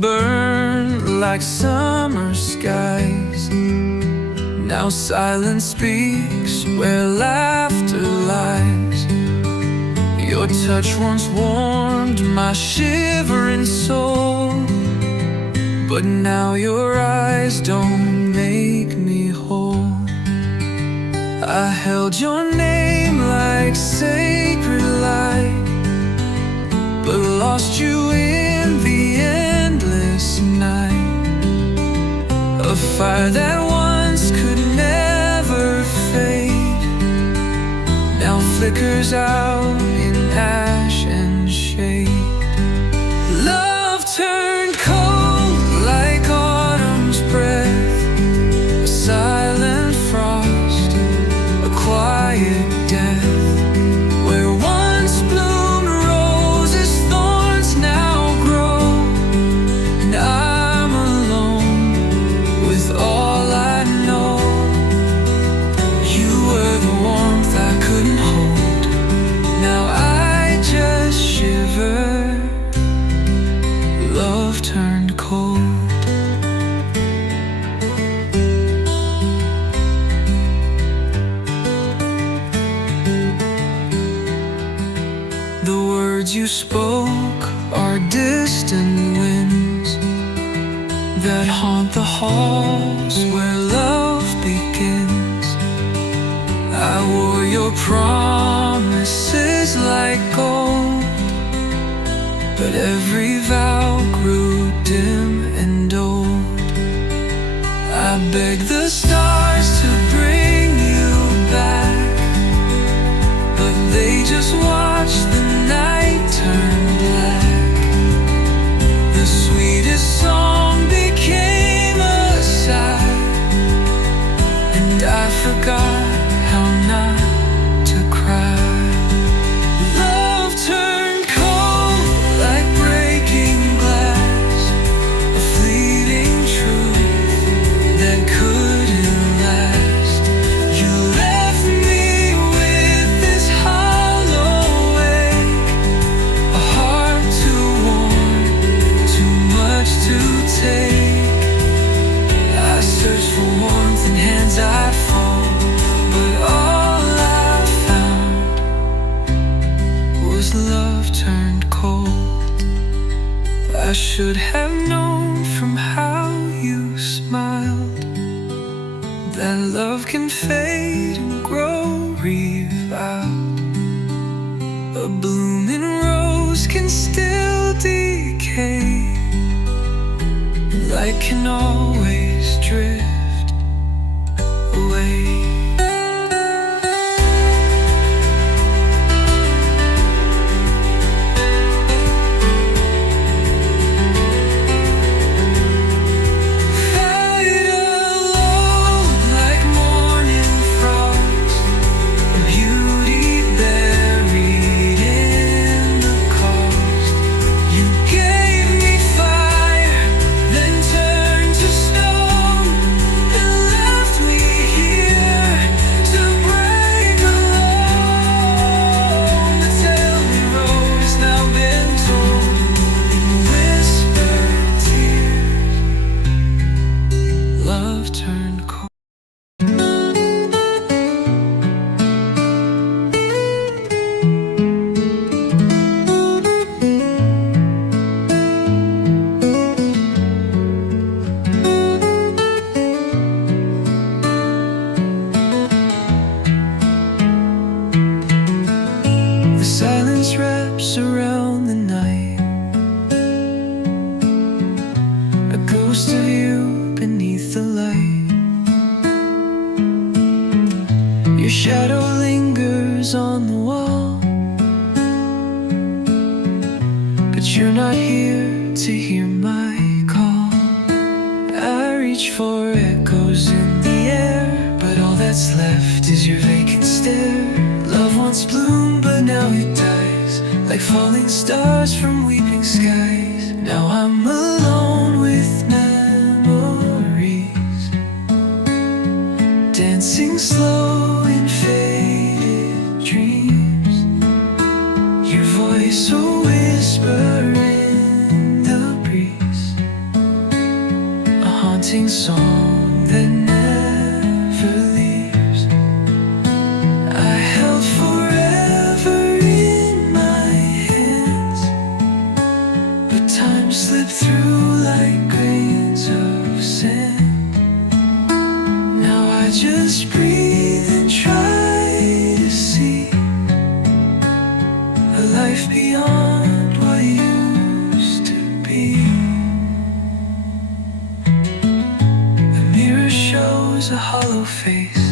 burn like summer skies. Now silence speaks where laughter lies. Your touch once warmed my shivering soul, but now your eyes don't make me whole. I held your name like sacred light, but lost you in the endless night. A fire that once could never fade now flickers out in ash and shade. Love turned cold like autumn's breath, a silent frost, a quiet death. Where once bloomed roses, thorns now grow, and I'm alone with all I know. You were the warmth I couldn't hold, now I just shiver. Love turned cold. The words you spoke are distant winds that haunt the halls where love begins. I wore your promises like gold, but every vow grew dim and old. I begged the stars to bring you back, but they just watched the night turn black. The sweetest song became a sigh, and I forgot how not to cry. Love turned cold like breaking glass, a fleeting truth that couldn't last. You left me with this hollow ache, a heart too warm, too much to take. I searched for warmth in hands I'd fall, but all I found was love turned cold. I should have known from how you smiled that love can fade and grow reviled. A blooming rose can still decay, light can always drift away. Fight alone like morning frost, a beauty buried in the cost. You gave me fire, then turned to stone, and left me here to break alone. The tale we wrote has now been told in whispered tears. Love turned cold. The silence wraps around the night, a ghost of you beneath the light. Your shadow lingers on the wall, but you're not here to hear my call. I reach for echoes in the air, but all that's left is your vacant stare. Love once bloomed, but now it dies like falling stars from weeping skies. Now I'm alone with memories, dancing slow in faded dreams. Your voice a whisper in the breeze. song that never leaves. I held forever in my hands, but time slipped through like grains of sand. Now I just breathe and try to see a life beyond what used to be. The mirror shows a hollow face,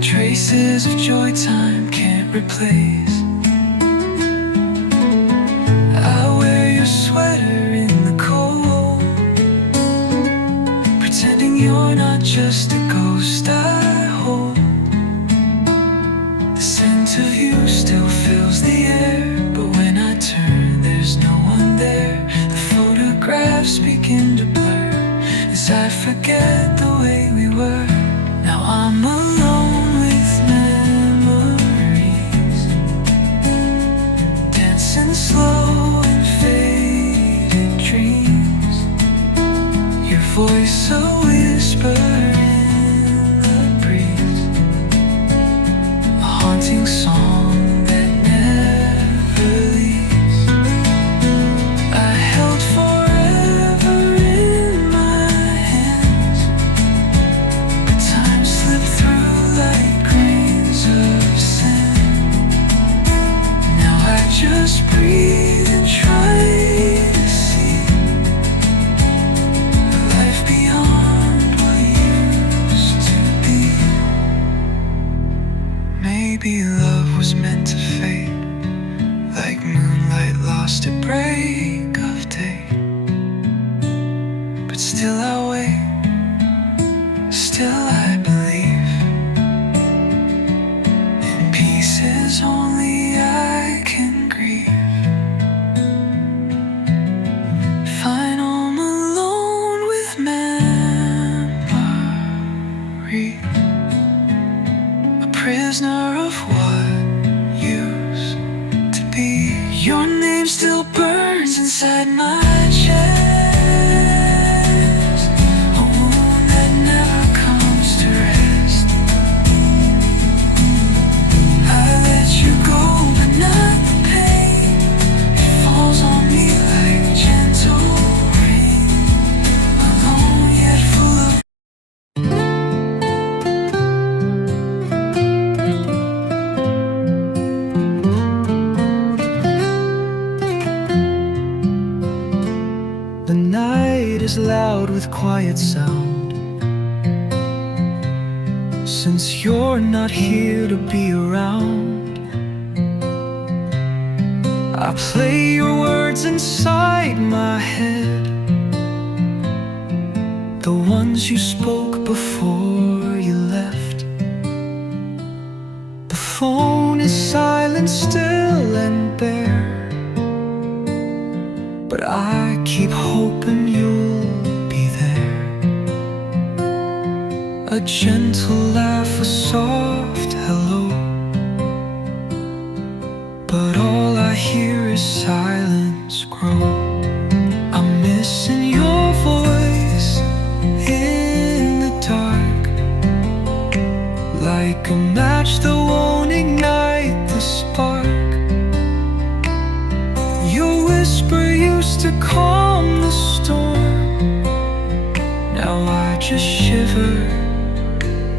traces of joy time can't replace. I wear your sweater in the cold, pretending you're not just a ghost I hold. The scent of you still fills the air, but when I turn there's no one there. The photographs begin to blur as I forget the way we were. Now I'm alone with memories, dancing slow in faded dreams. Your voice a whisper in the breeze, a haunting song that never leaves. I held forever in my hands, but time slipped through like grains of sand. Now I just breathe and try to see a life beyond what used to be. Maybe love was meant to fade, like moonlight lost at break of day. But still I wait, still I believe in pieces only I can grieve. Fine, I'm alone with memory, a prisoner of what used to be. Your name still burns inside my chest, a wound that never comes to rest. I let you go, but not the pain. It falls on me like gentle rain, alone yet full of. The night is loud with quiet sound, since you're not here to be around. I play your words inside my head, the ones you spoke before you left. The phone is silent, still and bare, but I keep hoping you'll be there. A gentle laugh, a soft hello, but all I hear is silence grow. I'm missing your voice in the dark, like a match that won't ignite the spark. Your whisper used to calm the storm, now I just shiver,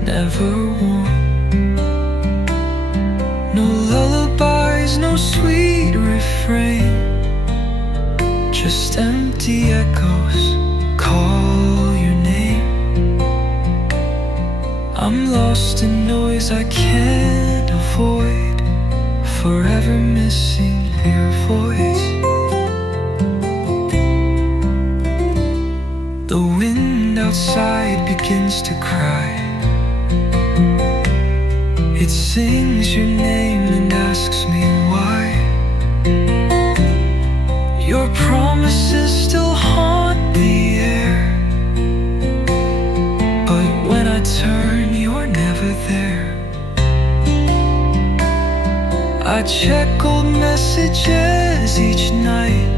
never warm. No lullabies, no sweet refrain, just empty echoes call your name. I'm lost in noise I can't avoid, forever missing your voice. The wind outside begins to cry, it sings your name and asks me why. Your promises still haunt the air, but when I turn you're never there. I check old messages each night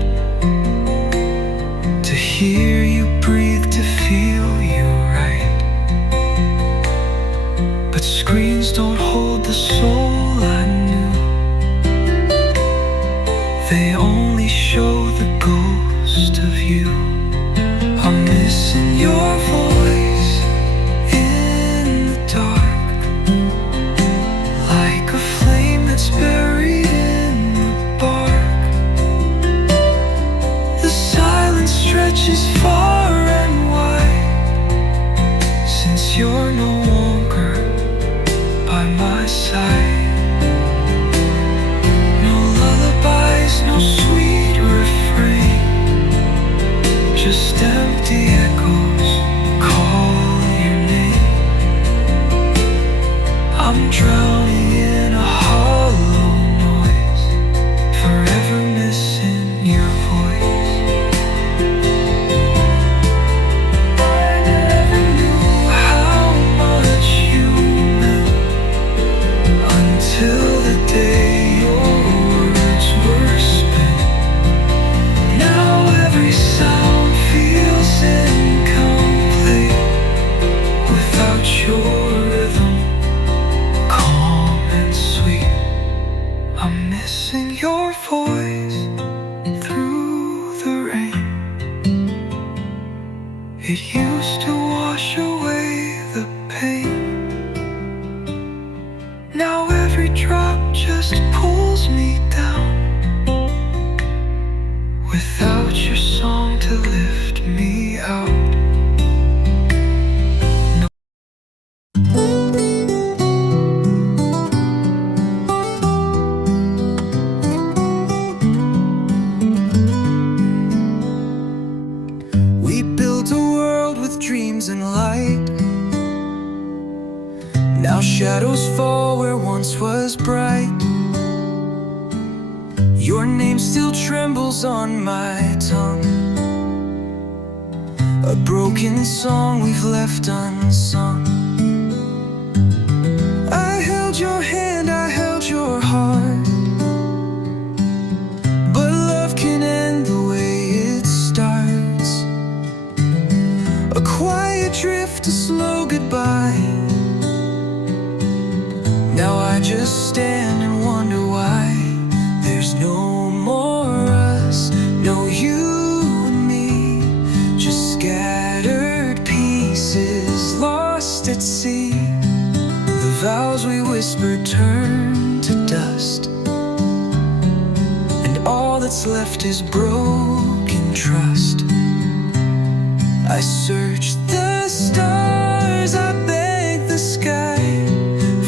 to hear you It used to wash away the pain. Now every drop just pulls me down. Without your song to lift me out. We built a world with dreams and light. Now shadows fall where once was bright. Your name still trembles on my tongue, a broken song we've left unsung. I held your hand, I held your heart, but love can end the way it starts. A quiet drift, a slow goodbye. Now I just stand and wonder why there's no more us, no you and me, just scattered pieces lost at sea. The vows we whispered turn to dust, and all that's left is broken trust. I search the stars, I beg the sky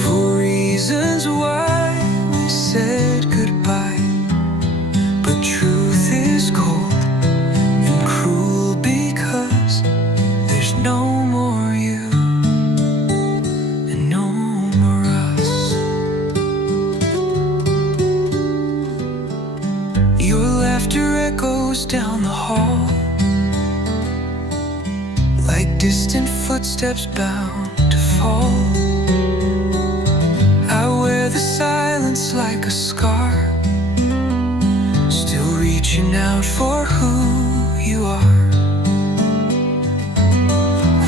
for reasons why we said goodbye. But truth is cold and cruel because there's no more you and no more us. Your laughter echoes down the hall like distant footsteps bound to fall. I wear the silence like a scar, still reaching out for who you are.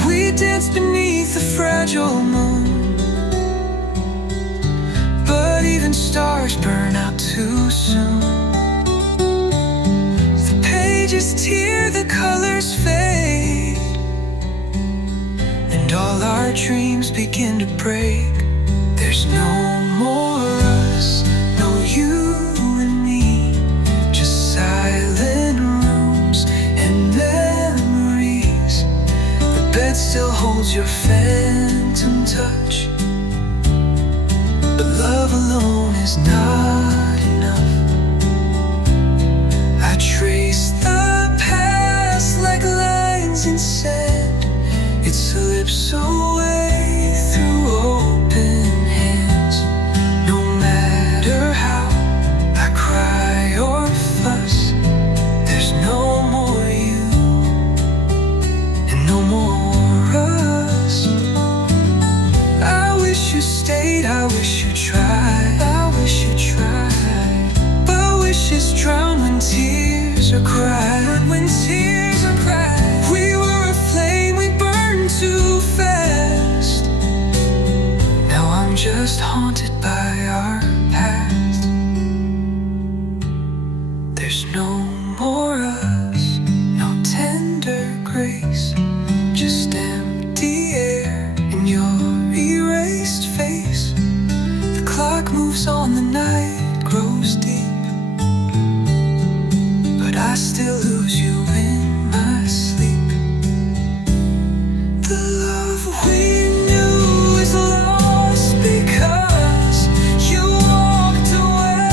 We danced beneath the fragile moon, but even stars burn out too soon. The pages tear, the colors fade, and all our dreams begin to break. There's no more us, no you and me, just silent rooms and memories. The bed still holds your phantom touch, but love alone is not enough. I trace the past like lines in sand. It slips away through open hands. No matter how I cry or fuss, there's no more you and no more us. I wish you stayed, I wish you tried, I wish you tried. But wishes drown when tears are cried, when tears are cried. We were a flame, we burned too fast. Now I'm just haunted by our past. There's no more us, no tender grace, just empty air in your erased face. The clock moves on, the night grows deep, but I still lose you in my sleep. The love we knew is lost because you walked away.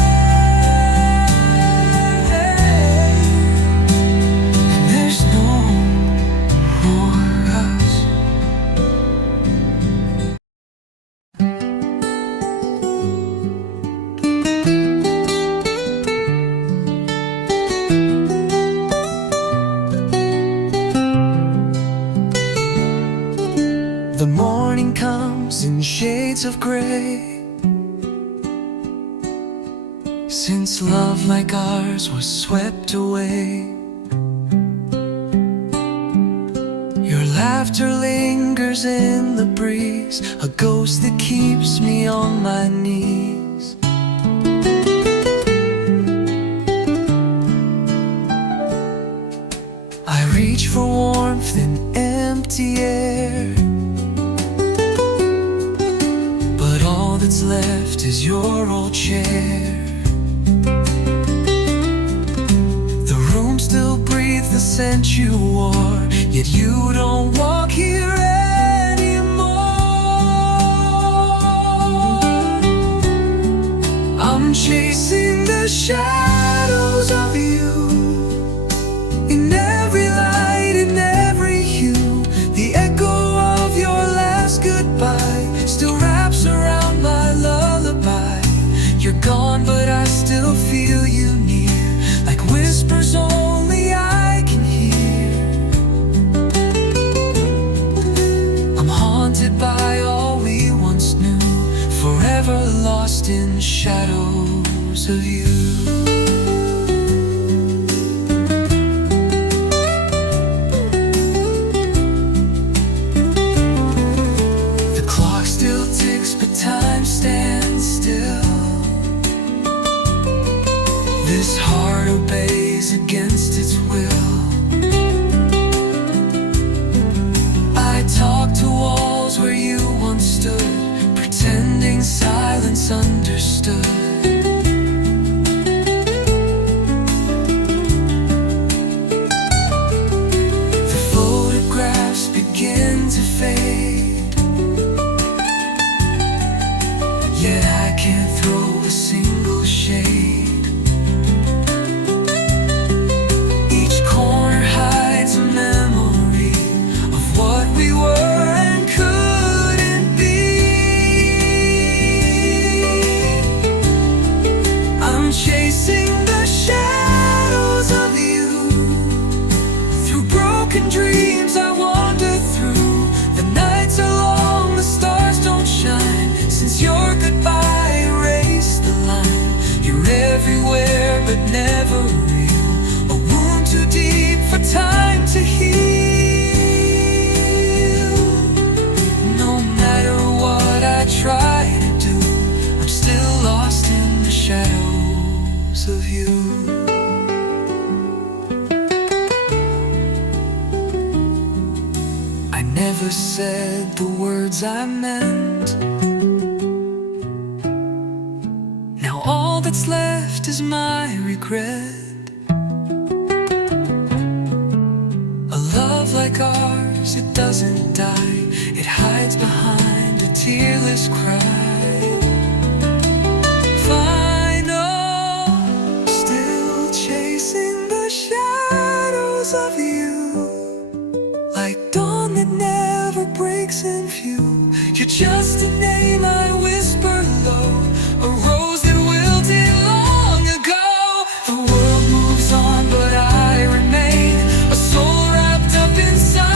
And there's no more us. The morning comes in shades of gray. Since love like ours was swept away, your laughter lingers in the breeze, a ghost that keeps me on my knees. I reach for warmth in empty air. But all that's left is your old chair. The room still breathes the scent you wore, yet you don't walk here anymore. I'm chasing the shadows of you, in every light, in every hue. The echo of your last goodbye still wraps around my lullaby. You're gone, but I still feel you near, like whispers only I can hear. I'm haunted by all we once knew, forever lost in shadows of you. Time stands still. This heart obeys against its will. I talk to walls where you once stood, pretending silence understood. The photographs begin to fade, yet I can't throw a single shade. Each corner hides a memory of what we were and couldn't be. I'm chasing the shadows of you. Through broken dreams I wander through. The nights are long, the stars don't shine, since your goodbye erased the line. You're everywhere but never real, a wound too deep for time to heal. No matter what I try to do, I'm still lost in the shadows of you. I never said the words I meant. Now all that's left is my regret. A love like ours, it doesn't die, it hides behind a tearless cry. Final, still chasing the shadows of you, like dawn that never breaks in view. You're just a name I whisper low, a rose that wilted long ago. The world moves on, but I remain, a soul wrapped up in silent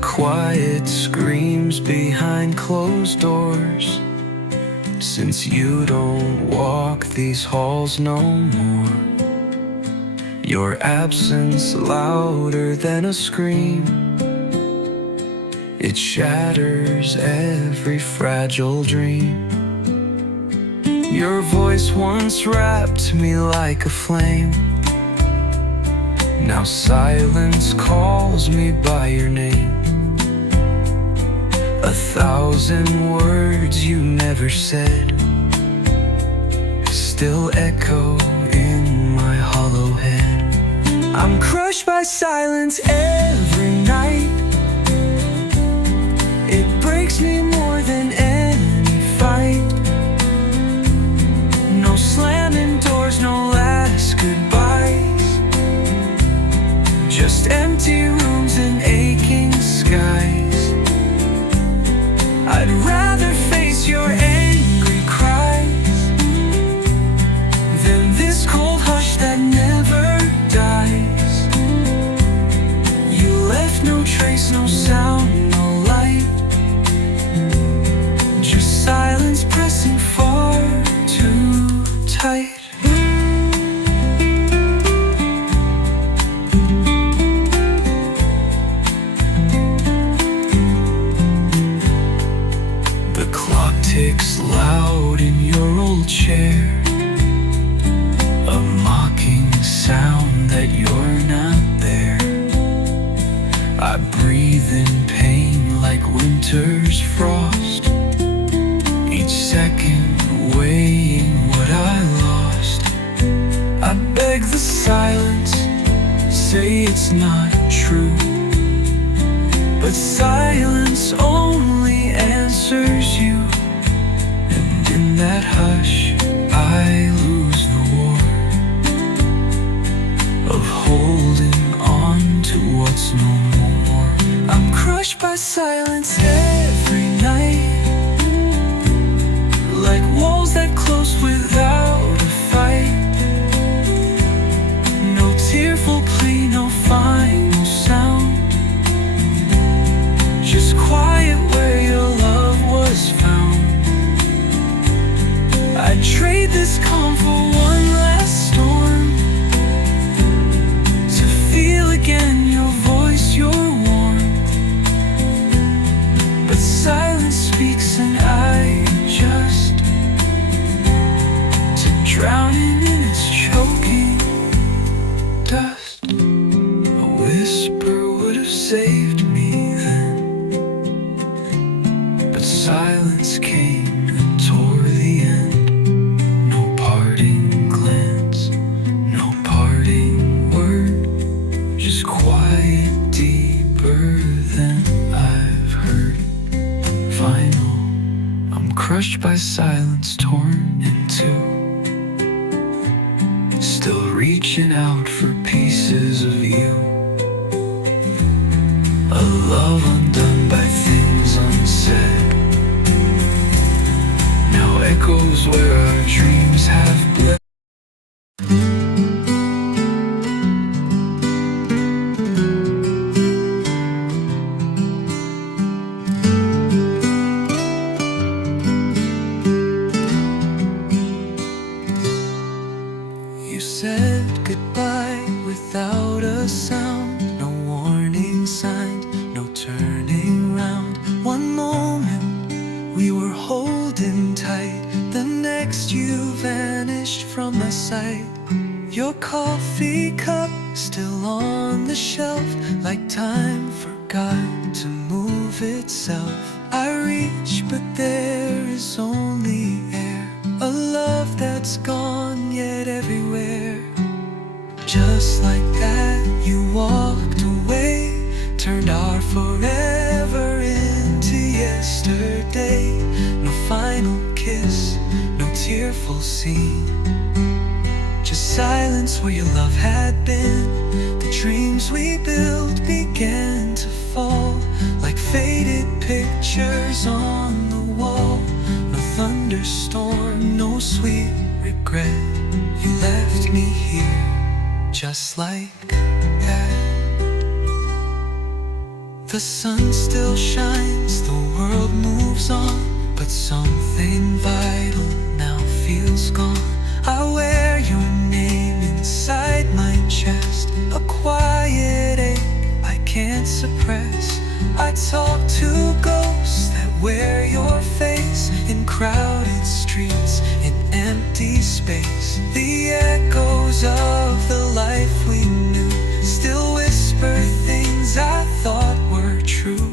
quiet screams behind closed doors, since you don't walk these halls no more. Your absence louder than a scream, it shatters every fragile dream. Your voice once wrapped me like a flame, now silence calls me by your name. 1,000 words you never said still echo in my hollow head. I'm crushed by silence every night. It breaks me more than any fight. No slamming doors, no last goodbyes, just empty rooms and aching skies. I'd rather face your angry cries than this cold hush that never dies. You left no trace, no sound, no light. The clock ticks loud in your old chair, a mocking sound that you're not there. I breathe in pain like winter's frost, each second weighing what I lost. I beg the silence, say it's not true, but silence only answers you. And in that hush I lose the war of holding on to what's no more. I'm crushed by silence every night, like walls that close without a fight. No tearful plea, no final sound, just quiet where your love was found. I'd trade this calm for one last storm, to feel again your voice, your warmth. But silence speaks and I adjust to drowning in its choking dust. A whisper would have saved me then, but silence came and tore the end. No parting glance, no parting word, just quiet deeper than I've heard. Final, I'm crushed by silence, torn in two, still reaching out for pieces of you. A love undone by things unsaid, now echoes where our dreams have bled. You said goodbye without a sound, no warning signs, no turning round. One moment we were holding tight, the next you vanished from my sight. Your coffee cup still on the shelf, like time forgot to move itself. I reach but there is only air, a love that's gone yet everywhere. Just like that you walked away, turned our forever into yesterday. No final kiss, no tearful scene, just silence where your love had been. The dreams we built began to fall, like faded pictures on the wall. No thunderstorm, no sweet regret, you left me here just like that. The sun still shines, the world moves on, but something vital now feels gone. I wear your name inside my chest, a quiet ache I can't suppress. I talk to ghosts that wear your face, in crowded streets, in empty space. The echoes of the life we knew still whisper things I thought were true.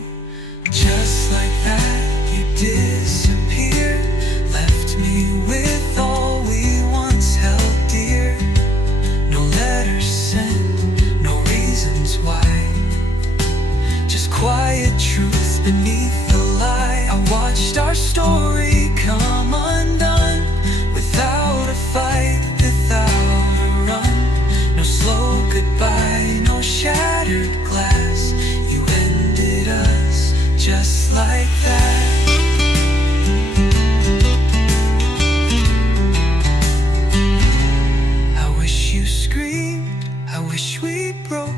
Just like that you disappeared, left me with all we once held dear. No letters sent, no reasons why, just quiet truth beneath the lie. I watched our story come undone, without a fight, without a run. No slow goodbye, no shattered glass, you ended us just like that. I wish you screamed, I wish we broke,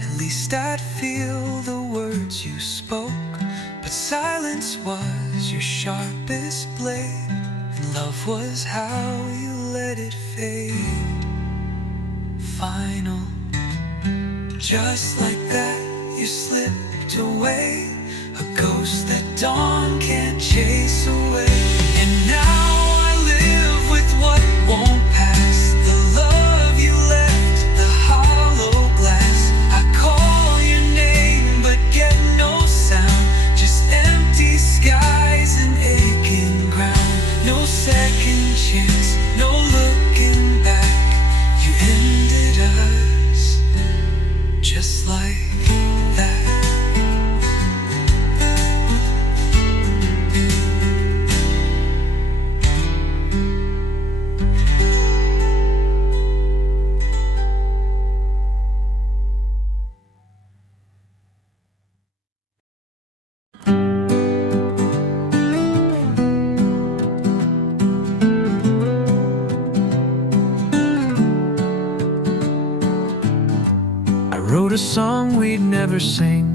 at least I'd feel the words you spoke. But silence was your sharpest blade, and love was how you let it fade. Final, just like that you slipped away, a ghost that dawn can't chase a song we'd never sing,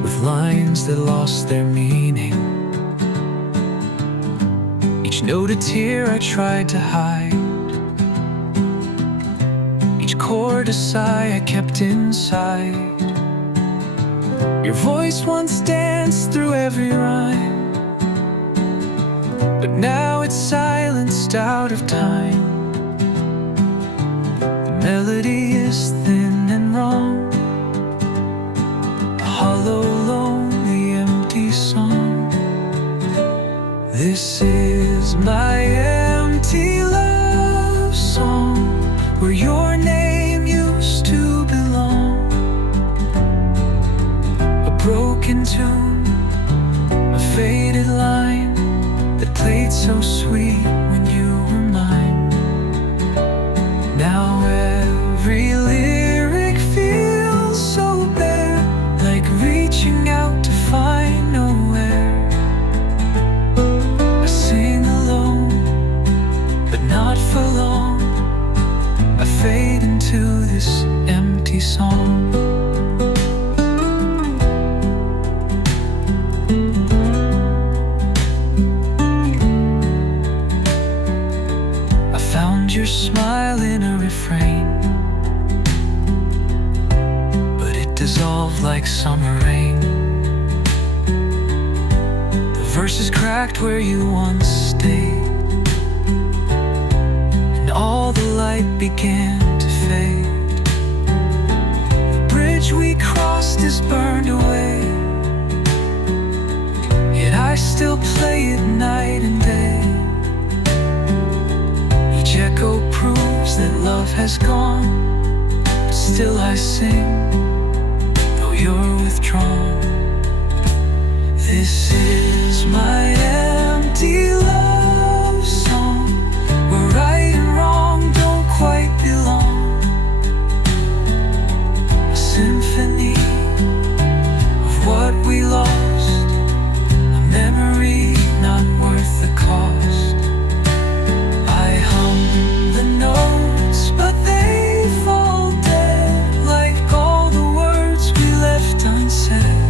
with lines that lost their meaning. Each note a tear I tried to hide, each chord a sigh I kept inside. Your voice once danced through every rhyme, but now it's silenced out of time. The melody is thin and wrong, a hollow, lonely, empty song. This is my empty love song, where your name used to belong. A broken tune, a faded line that played so sweet when you were mine. Now every lyric feels so bare, like reaching out to find nowhere. I sing alone, but not for long. I fade into this empty song. I found your smile in a refrain, but it dissolved like summer rain. The verses cracked where you once stayed, and all the light began to fade. The bridge we crossed is burned away, yet I still play it night and day. Each echo proves that love has gone, but still I sing, though you're withdrawn. This is my empty love song, where right and wrong don't quite belong. A symphony of what we lost, a memory not worth the cost. I hum the notes, but they fall dead, like all the words we left unsaid.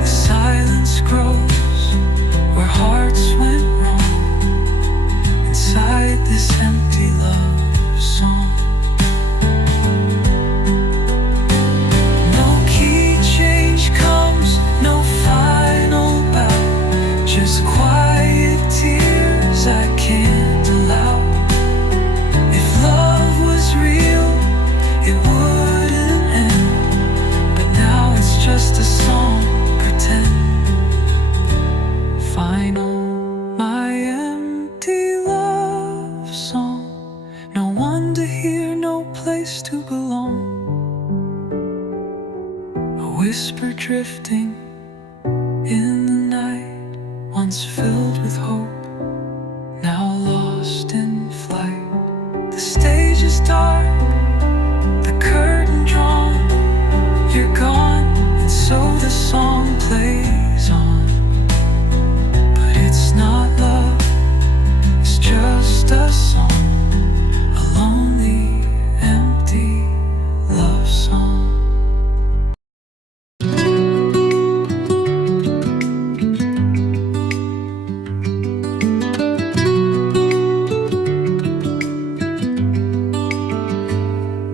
The silence grows where hearts went wrong, inside this empty love song. No key change comes, no final bow, just quiet tears I can't allow. If love was real, it wouldn't end, but now it's just a song, pretend. Final, my empty love song, no one to hear, no place to belong. A whisper drifting in the night, once filled with hope, now lost in flight. The stage is dark, the curtain drawn, you're gone, and so the song plays on. But it's not love, it's just a song, a lonely, empty love song.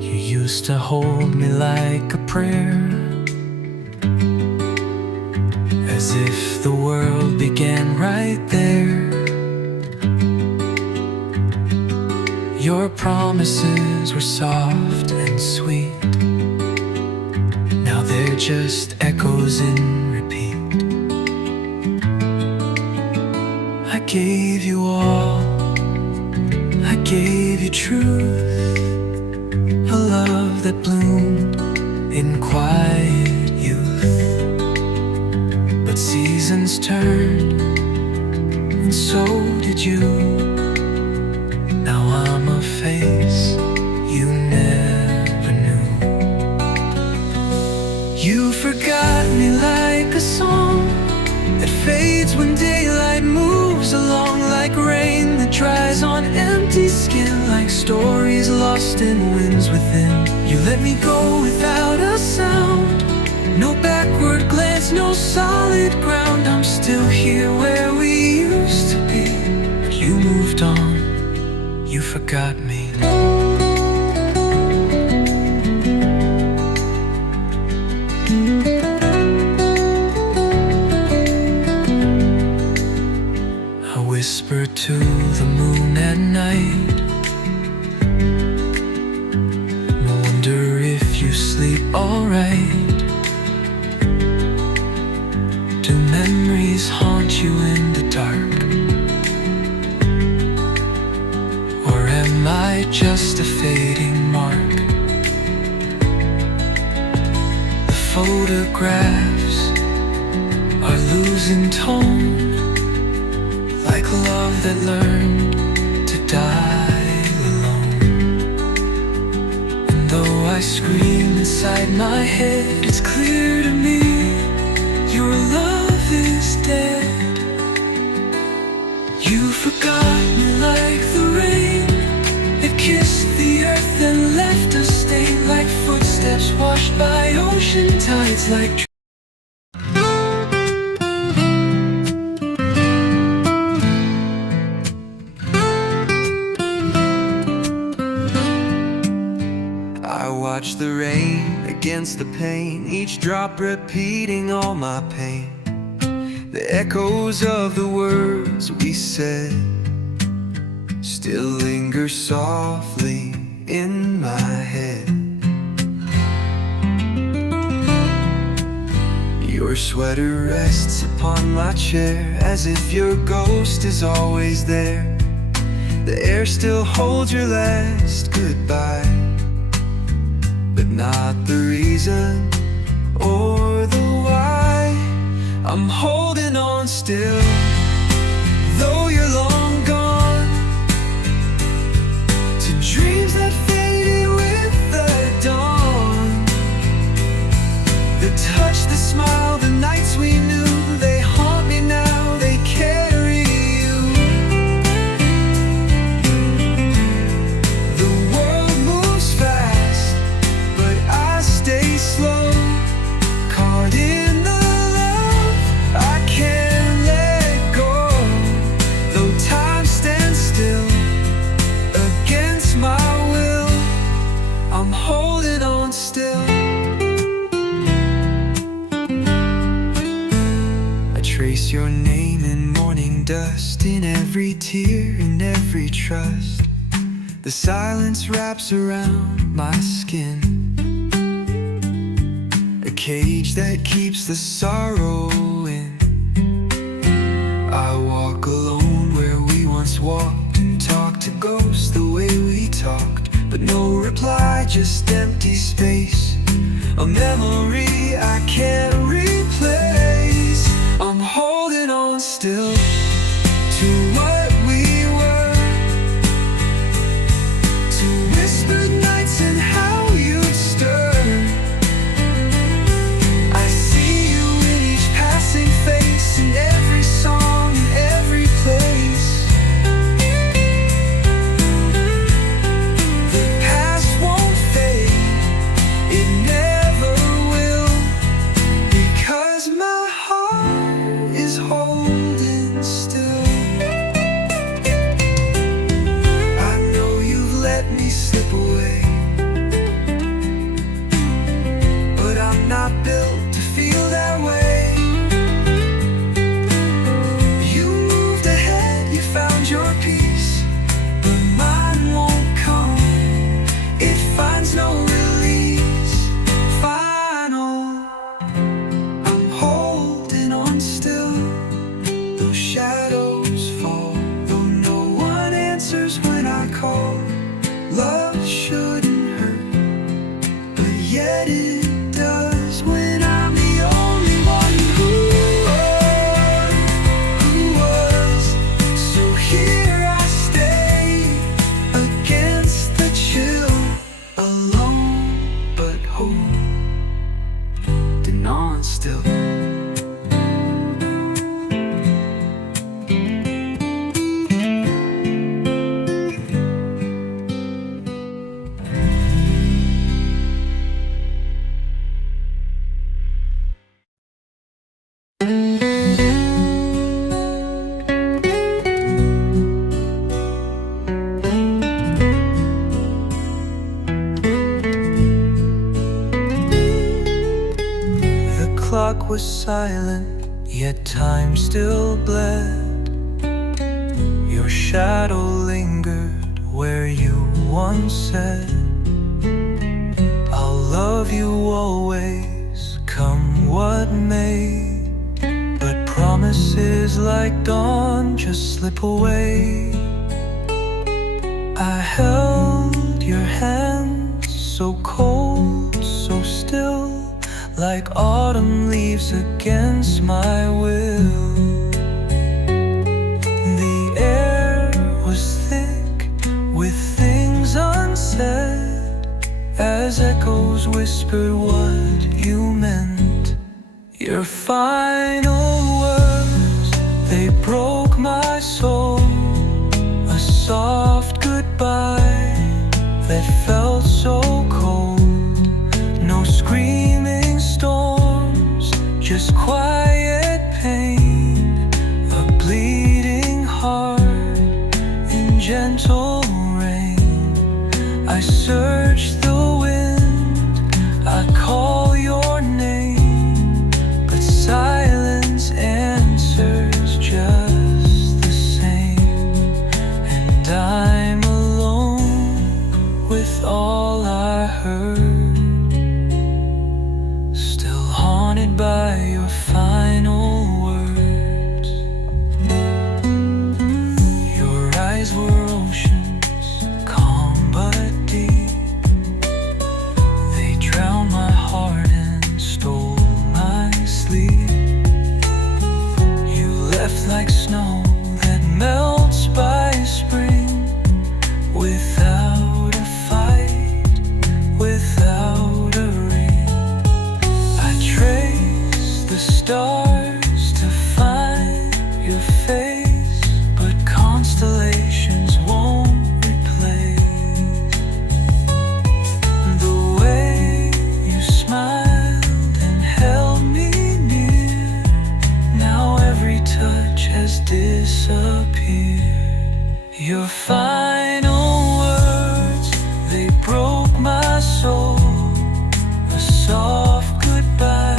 You used to hold me like a prayer, as if the world began right there. Your promises were soft and sweet, now they're just echoes in repeat. I gave you all, I gave you truth, a love that bloomed in quiet youth. But seasons turned, and so did you. Now I'm a face you never knew. You forgot me like a song that fades when daylight moves along, like rain that dries on empty skin, like stories lost in winds within. You let me go without a sound. No backward glance, no solid ground. I'm still here where we used to be. You moved on, you forgot me. I whisper to the moon at night. I wonder if you sleep alright. Do memories haunt you in the dark? Or am I just a fading mark? The photographs are losing tone, like love that learned to die alone. And though I scream inside my head, it's clear to me your love is dead. You forgot me like the rain that kissed the earth and left a stain, like footsteps washed by ocean tides, like I watch the rain against the pain, each drop repeating all my pain. The echoes of the words we said still linger softly in my head. Your sweater rests upon my chair, as if your ghost is always there. The air still holds your last goodbye, but not the reason or the why. I'm holding on still, though you're long gone, to dreams that faded with the dawn. The touch, the smile, the nights we knew, they haunt me now, they carry you. The world moves fast, but I stay slow, caught in the love I can't let go. Though time stands still against my will, I'm holding on still. I trace your name in morning dust, in every tear, in every trust. The silence wraps around my skin, a cage that keeps the sorrow in. I walk alone where we once walked, and talk to ghosts the way we talked, but no reply, just empty space, a memory I can't replace. I'm holding on still to what we were, to whispered nights and how you'd stir. I see you in each passing face, in every song, in every place. The past won't fade, it never will, because was silent, yet time still bled. Your shadow lingered where you once said, I'll love you always, come what may. But promises like dawn just slip away. I held your hand so cold, so still, like autumn leaves against my will. The air was thick with things unsaid, as echoes whispered what you meant. Your final words, they broke my soul. A soft goodbye that felt so cold. No screaming storms, just quiet pain. A bleeding heart in gentle rain. I search the wind, I call your name, but silence answers just the same. And I'm alone with all I heard, still haunted by your final words. Your eyes were oceans, calm but deep. They drowned my heart and stole my sleep. You left like snow that melts by spring, without a fight, without a ring. I trace the stars to find your face, but constellations won't replace the way you smiled and held me near. Now every touch has disappeared. Your final words, they broke my soul. A soft goodbye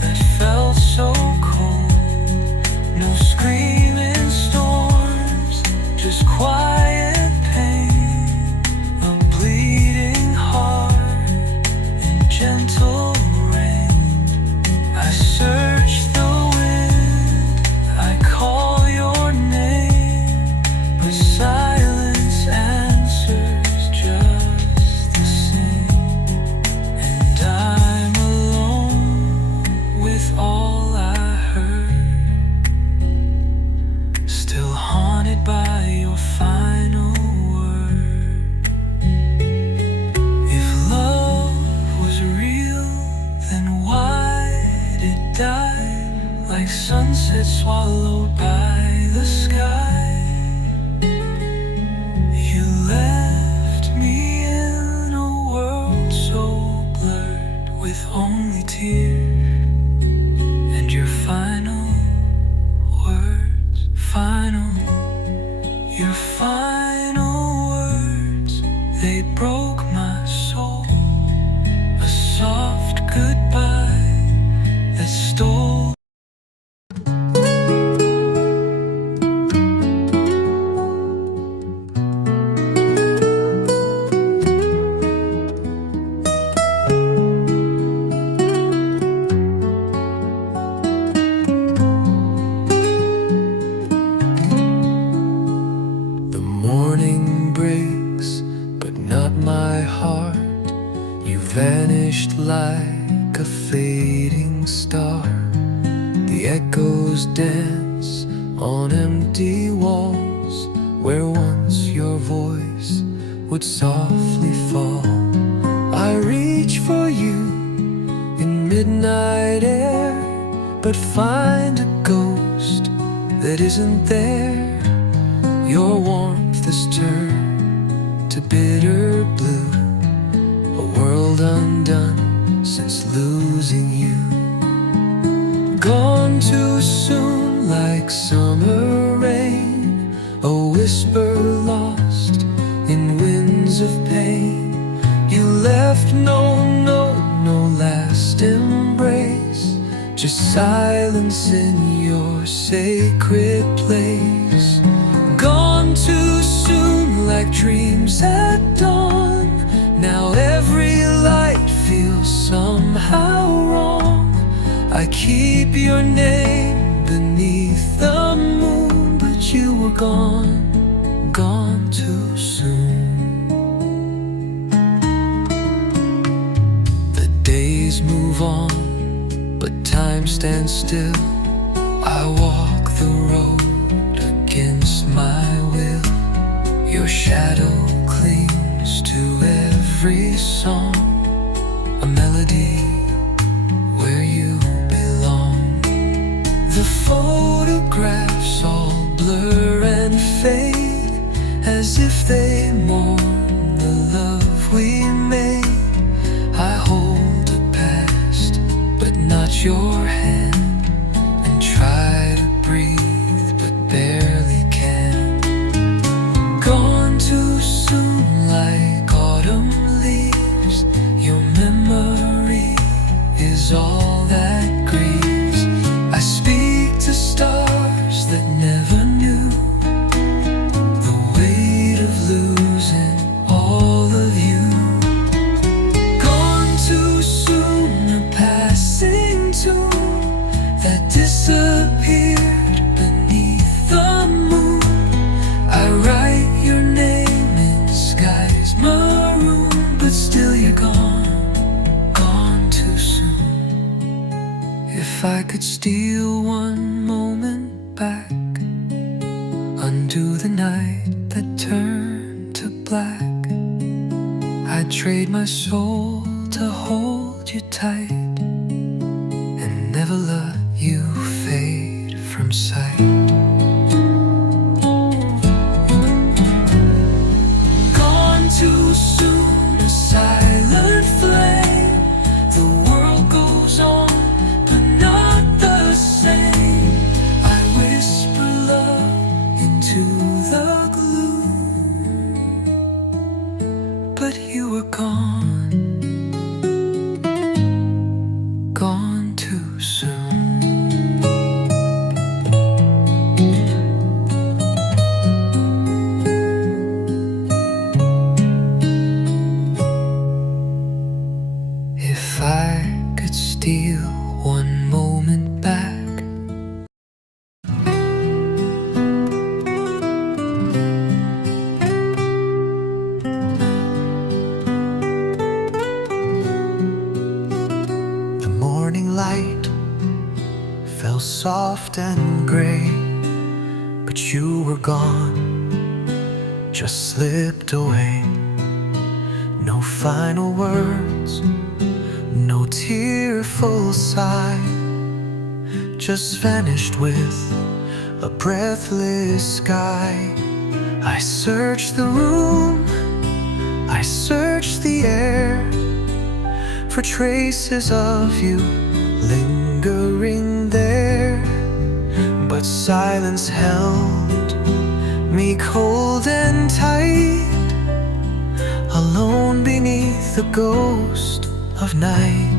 that felt so cold. No screaming storms, just quiet pain. A bleeding heart in gentle rain. I search the wind, I call your name, but silence answers just the same. And I'm alone with all I heard, still haunted by your final word. If love was real, then why did it die like sunset swallowed by the sky? You left me in a world so blurred with only tears. And your final words, your final words, they broke my soul. A soft goodbye that stole. The morning breaks, but not my heart. You vanished like a fading star. The echoes dance on empty walls, where once your voice would softly fall. I reach for you in midnight air, but find a ghost that isn't there. Your warmth has turned to bitter blue, a world undone since losing you. Gone too soon like summer rain, a whisper lost in winds of pain. You left no note, no last embrace, just silence in your sacred place. Gone too soon like dreams at dawn. Now every light feels somehow wrong. I keep your name beneath the moon, but you were gone, gone too soon. The days move on, but time stands still. I walk the road against my will. Your shadow clings to every song, a melody where you belong. The photographs all blur and fade, as if they mourn the love we made. I hold a past, but not your hand, and try to breathe, but barely can. Gone too soon like autumn leaves. Your memory is all that grieves. I speak to stars that never knew the weight of losing all of you. Gone too soon, a passing tune that disappeared beneath the moon. I write your name in skies maroon, but still you're gone, gone too soon. If I could steal one moment back, undo the night that turned to black, I'd trade my soul to hold you tight and never let you fade from sight. Gone too soon, a silent flame. The world goes on, but not the same. I whisper love into the gloom, but you were gone, gone too soon. If I could steal one moment back. The morning light fell soft and gray, but you were gone, just slipped away. No final words, no tearful sigh, just vanished with a breathless sky. I searched the room, I searched the air for traces of you lingering there, but silence held me cold and tight, alone beneath the ghost of night.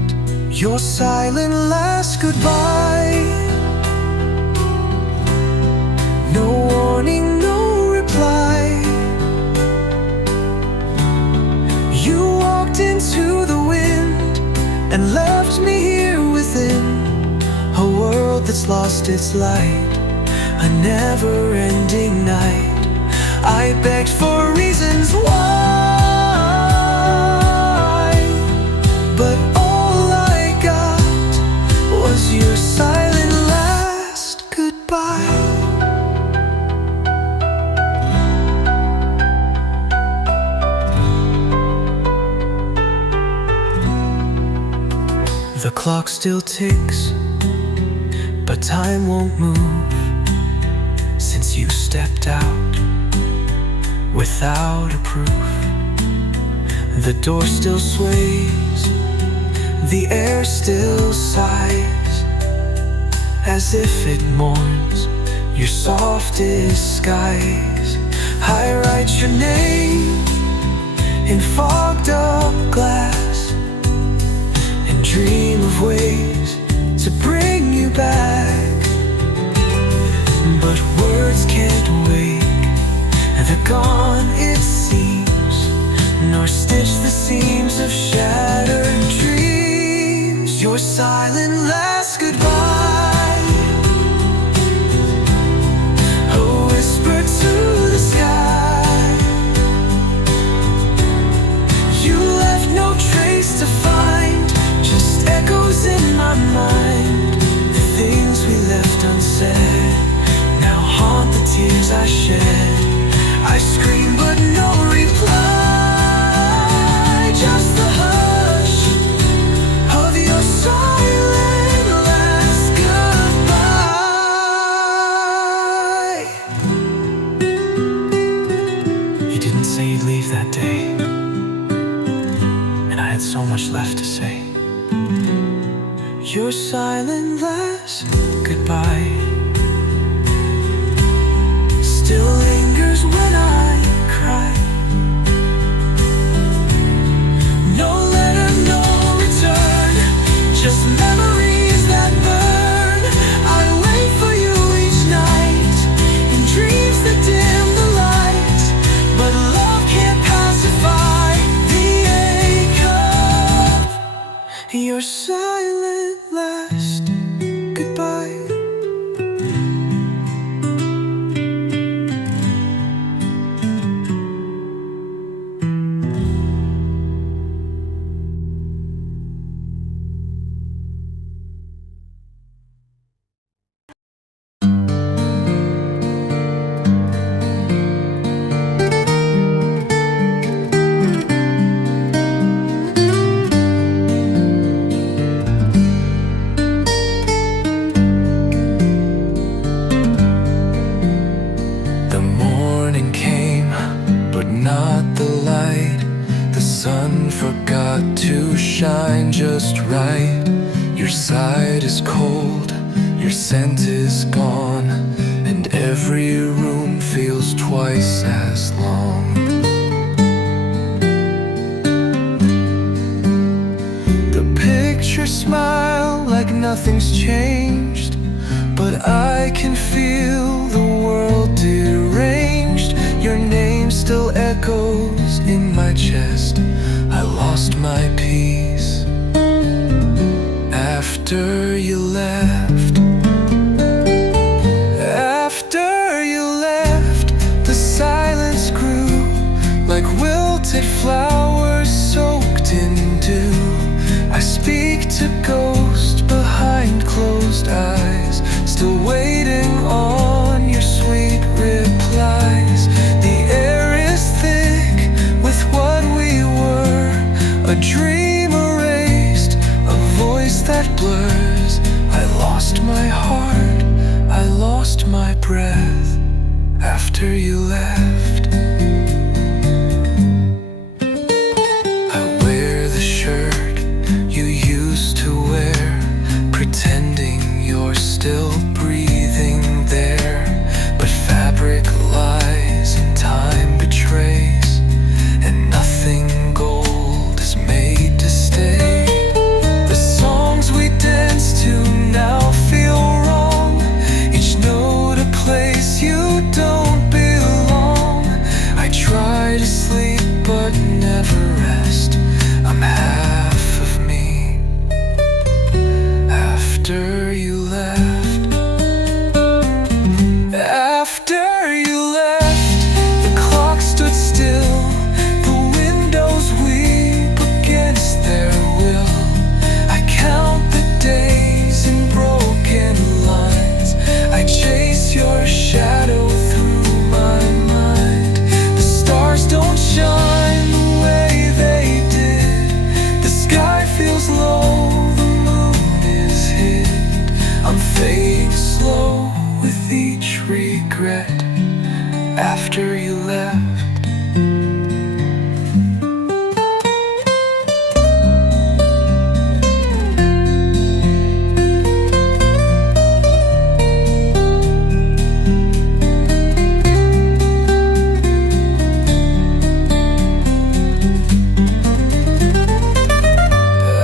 Your silent last goodbye, no warning, no reply. You walked into the wind and left me here within a world that's lost its light, a never-ending night. I begged for reasons why, but all I got was your silent last goodbye. The clock still ticks, but time won't move since you stepped out without a proof. The door still sways, the air still sighs, as if it mourns your softest skies. I write your name in fogged up glass and dream of ways to bring back. But words can't wake the gone, it seems, nor stitch the seams of shattered dreams. Your silent last goodbye, a whisper to the sky. You left no trace to find, just echoes in my mind. The things we left unsaid now haunt the tears I shed. I scream but no reply, just the hush of your silent last goodbye. You didn't say you'd leave that day, and I had so much left to say. Your silent last goodbye still lingers when I cry. No letter, no return, just memories that burn. I wait for you each night in dreams that dim the light, but love can't pacify the ache of your silent last goodbye. To shine just right. Your side is cold, your scent is gone, and every room feels twice as long. The pictures smile like nothing's changed, but I can feel the world deranged. Your name still echoes in my chest. I lost my peace after you left. After you left, the silence grew like wilted flowers soaked in dew. I speak to ghosts behind closed eyes, still waiting on your sweet replies. The air is thick with what we were, a dream erased, a voice that blurs. I lost my heart, I lost my breath after you left. I wear the shirt you used to wear, pretending you're still breathing there. But fabric lies and time betrays, and nothing gold is made to stay. The songs we dance to now feel wrong, each note a place you don't belong. I try to sleep but never rest. I'm half of me after you left. After you left, the clock stood still, the windows weep against their will. I count the days in broken lines, I chase your shadow through my mind. The stars don't shine the way they did, the sky feels low, the moon is hid. I'm fading slow with each regret after you left.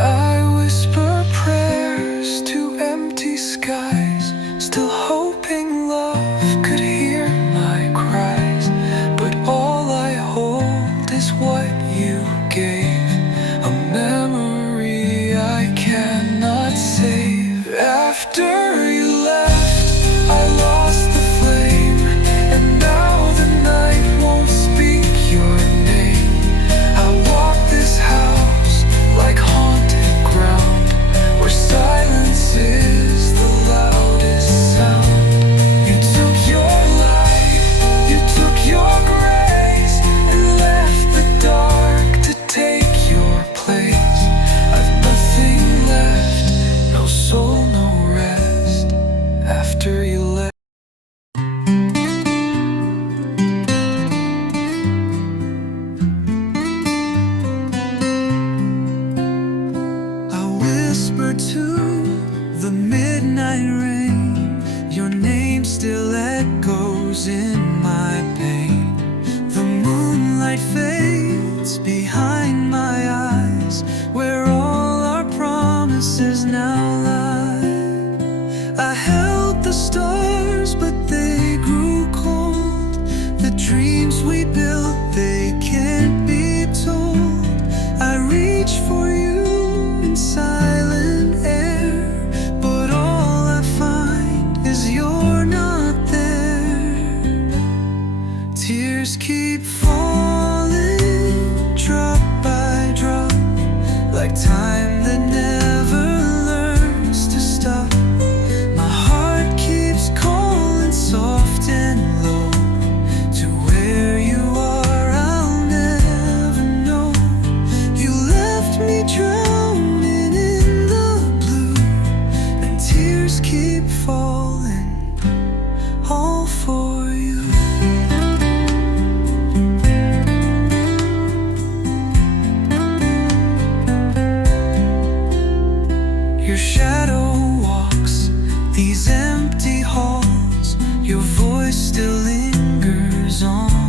I whisper prayers to empty skies. night rain, your name still echoes in my pain. The moonlight fades behind my eyes, where all our promises now lie. I held the stars, but they grew cold. The dreams we built, they can't be told. I reach for you in silent air, but all I find is you're not there. Tears keep falling, drop by drop, like time that never learns to stop. My heart keeps calling soft and low to where you are, I'll never know. You left me drowning in the blue, and tears keep falling, all for you. Your shadow walks these empty halls, your voice still lingers on.